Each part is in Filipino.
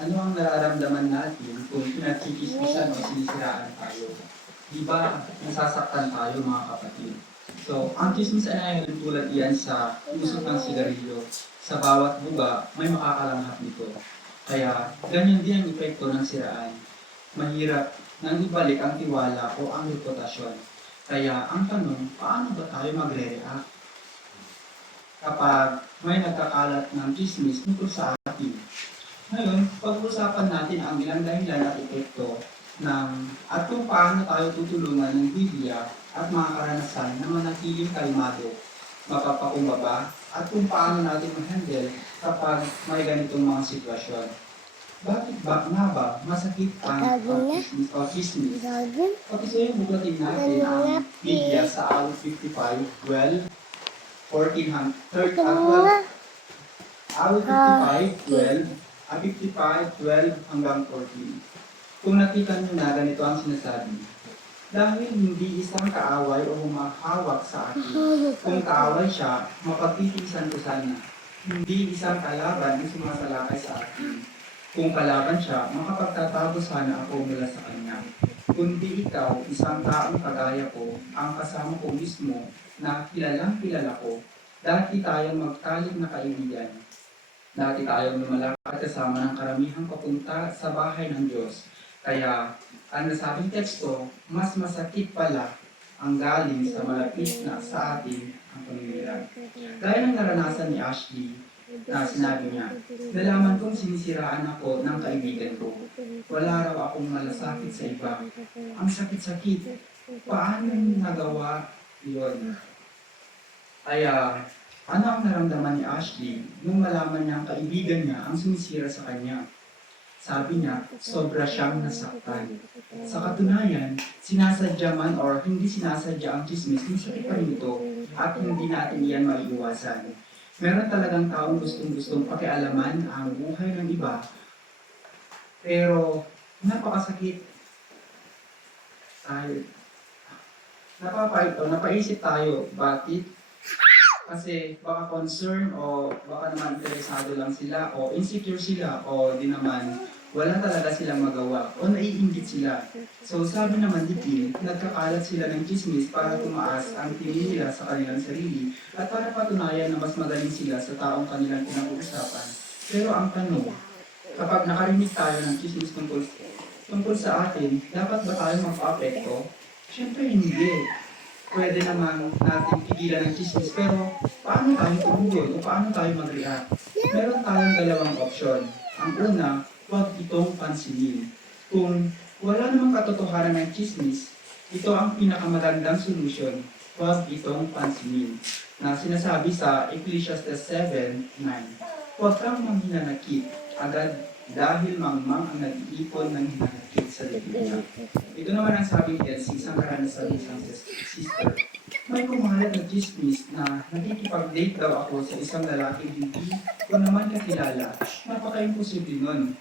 ano ang nararamdaman natin kung pinagkikismisan o sinisiraan tayo? Di ba nasasaktan tayo mga kapatid? So, ang chismisan ay tulad iyan sa usok ng sigarilyo. Sa bawat buga, may makakalanghap nito. Kaya, ganyan din ang epekto ng siraan. Mahirap nang ibalik ang tiwala o ang reputasyon. Kaya, ang tanong, paano ba tayo magre-react? Kapag may nagkakalat ng chismis tungkol sa. Ngayon, pag-uusapan natin ang ilang dahilan at epekto ng at kung paano tayo tutulungan ng Biblia at mga karanasan na manatiling kalmado, mapapakumbaba, at kung paano natin ma-handle kapag may ganitong mga sitwasyon. Bakit ba nga ba masakit ang autism o chismis? Dragon? Pag-isayo buklatin natin ang Biblia sa Awit 55, 12, 14, hang- third, Ito at mga. 12, Awit 55, 12, ah, 55, 12 hanggang 14. Kung nakita nyo na ganito ang sinasabi, dahil hindi isang kaaway o humahawak sa akin, kung kaaway siya, mapagtitiisan ko sana. Hindi isang kalaban ang sumasalakay sa akin. Kung kalaban siya, makapagtatago sana ako mula sa kanya. Kundi ikaw, isang taong kagaya ko, ang kasama ko mismo na kilalang kilala ko, dati tayong magtalik na kaibigan. Dati tayong lumalakad kasama ng karamihang papunta sa bahay ng Diyos. Kaya, ang nasabing teksto, mas masakit pala ang galing sa malapit na sa atin ang pamimira. Gaya ng naranasan ni Ashley, na sinabi niya, nalaman kong sinisiraan ako ng kaibigan ko. Wala raw akong malasakit sa iba. Ang sakit-sakit. Paano nagawa yun? Kaya, ano ang naramdaman ni Ashley nung malaman niya ang kaibigan niya ang sumisira sa kanya? Sabi niya, sobra siyang nasaktan. Sa katunayan, sinasadya man or hindi sinasadya ang chismis, masakit pa rin ito at hindi natin iyan maiiwasan. Meron talagang taong gustong-gustong pakialaman ang buhay ng iba, pero napakasakit tayo. Napapaito, napaisip tayo, bakit? Kasi baka concern o baka naman interesado lang sila o insecure sila o di naman wala talaga silang magawa o naiinggit sila. So sabi naman ni Phil, nagkakalat sila ng chismis para tumaas ang tingin nila sa kanilang sarili at para patunayan na mas magaling sila sa taong kanilang pinag-uusapan. Pero ang tanong, kapag nakarinig tayo ng chismis tungkol, tungkol sa atin, dapat ba tayo magpa-apekto? Siyempre hindi. Pwede naman natin pigilan ng chismis, pero paano tayo tumugon o paano tayo mag-react? Meron tayong dalawang opsyon. Ang una, huwag itong pansinin. Kung wala namang katotohanan ng chismis, ito ang pinakamagandang solusyon. Huwag itong pansinin. Na sinasabi sa Ecclesiastes 7.9 Huwag kang manghinanakit agad dahil mangmang ang nag-iipon ng hinanakit sa libingan. Ito naman ang sabi ni Elsie, isang karanasan ng isang sis- sister. May kumalat na chismis na nakikipag-date daw ako sa isang lalaking hindi ko naman kakilala. Napaka-imposible nun.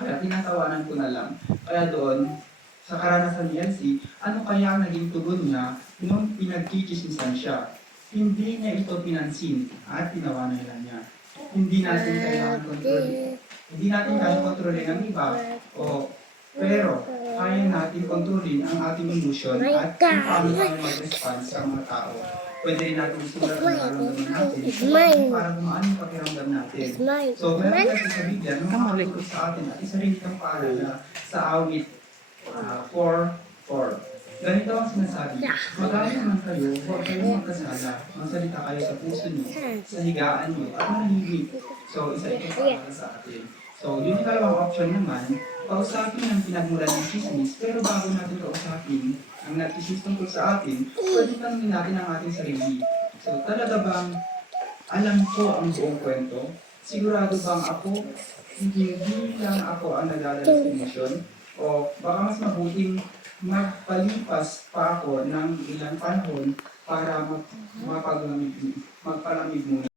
Kaya tinatawanan ko na lang. Kaya doon, sa karanasan ni Elsie, ano kaya ang naging tugon niya nung pinagkikismisan siya? Hindi niya ito pinansin at tinawanan lang niya. Hindi natin kailangan kontrol hindi natin kaya kontrolin ang iba. O, pero, kaya natin kontrolin ang ating emotion at kung paano tayo mag-respond sa mga tao. Pwede rin natin isulat ang nararamdaman natin para gumaan yung pakiramdam natin. So, meron kasi sa Biblia, nung makaturo sa atin at isa rin itong paalala sa awit uh, 4.4. Ganito ang sinasabi, Magaling naman kayo, huwag kayong magkasala, magsalita kayo sa puso niyo, sa higaan niyo, at manahimik. So, isa ito para sa atin. So, yung ikalawang option naman, kausapin ang pinagmulan ng chismis, pero bago natin kausapin ang nagchismis tungkol sa atin, pwede tanongin natin ang ating sarili. So, talaga bang alam ko ang buong kwento? Sigurado bang ako, hindi lang ako ang nagdadala sa emosyon? O baka mas mabuting magpalipas pa ako ng ilang panahon para mag, mapaglamig, magpalamig muna